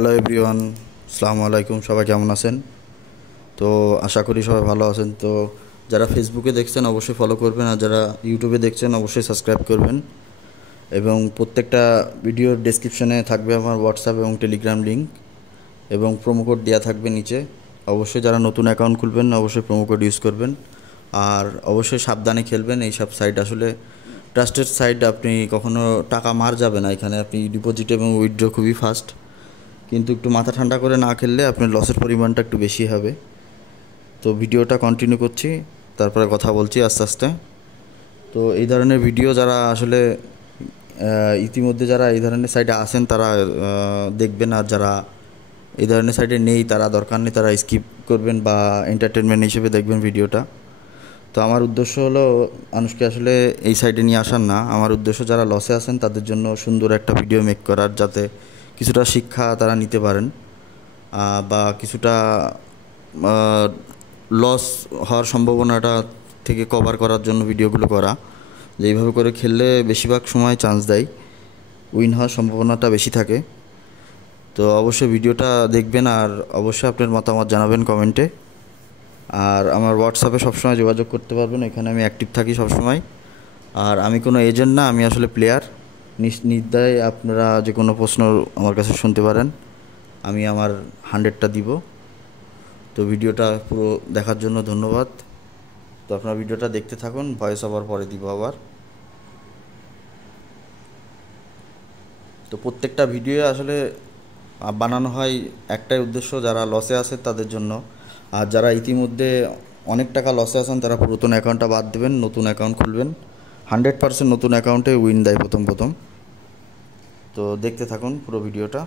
Hello everyone, আসসালামু আলাইকুম। সবাই কেমন আছেন? তো আশা করি সবাই ভালো আছেন। তো যারা ফেসবুকে দেখছেন অবশ্যই ফলো করবেন, আর যারা ইউটিউবে দেখছেন অবশ্যই সাবস্ক্রাইব করবেন। এবং প্রত্যেকটা ভিডিওর ডেসক্রিপশনে থাকবে আমার হোয়াটসঅ্যাপ এবং টেলিগ্রাম লিঙ্ক, এবং প্রোমো কোড দেওয়া থাকবে নিচে। অবশ্যই যারা নতুন অ্যাকাউন্ট খুলবেন অবশ্যই প্রোমো কোড ইউজ করবেন। আর অবশ্যই সাবধানে খেলবেন। এইসব সাইট আসলে ট্রাস্টেড সাইট, আপনি কখনো টাকা মার যাবে না। এখানে আপনি ডিপোজিট এবং উইথড্র খুবই ফাস্ট, কিন্তু একটু মাথা ঠান্ডা করে না খেললে আপনার লসের পরিমাণটা একটু বেশি হবে। তো ভিডিওটা কন্টিনিউ করছি, তারপরে কথা বলছি আস্তে আস্তে। তো এই ধরনের ভিডিও যারা আসলে ইতিমধ্যে যারা এই ধরনের সাইটে আসেন তারা দেখবেন, আর যারা এই ধরনের সাইটে নেই তারা দরকার নেই, তারা স্কিপ করবেন বা এন্টারটেনমেন্ট হিসেবে দেখবেন ভিডিওটা। তো আমার উদ্দেশ্য হলো মানুষকে আসলে এই সাইডে নিয়ে আসার না, আমার উদ্দেশ্য যারা লসে আছেন তাদের জন্য সুন্দর একটা ভিডিও মেক করার, যাতে কিছুটা শিক্ষা তারা নিতে পারেন, বা কিছুটা লস হওয়ার সম্ভাবনাটা থেকে কভার করার জন্য ভিডিওগুলো করা। যে এইভাবে করে খেললে বেশিরভাগ সময় চান্স দেয়, উইন হওয়ার সম্ভাবনাটা বেশি থাকে। তো অবশ্যই ভিডিওটা দেখবেন, আর অবশ্যই আপনার মতামত জানাবেন কমেন্টে। আর আমার হোয়াটসঅ্যাপে সবসময় যোগাযোগ করতে পারবেন, এখানে আমি অ্যাক্টিভ থাকি সবসময়। আর আমি কোনো এজেন্ট না, আমি আসলে প্লেয়ার। নির্দ্বিধায় আপনারা যে কোনো প্রশ্ন আমার কাছে শুনতে পারেন, আমি আমার 100টা দিব। তো ভিডিওটা পুরো দেখার জন্য ধন্যবাদ। তো আপনারা ভিডিওটা দেখতে থাকুন, ভয়েস ওভার পরে দিব আবার। তো প্রত্যেকটা ভিডিও আসলে বানানো হয় একটাই উদ্দেশ্য, যারা লসে আছে তাদের জন্য। আর যারা ইতিমধ্যে অনেক টাকা লসে আছেন তারা পুরাতন অ্যাকাউন্টটা বাদ দেবেন, নতুন অ্যাকাউন্ট খুলবেন। 100% নতুন অ্যাকাউন্টে উইন দেয় প্রথম প্রথম। তো দেখতে থাকুন পুরো ভিডিওটা।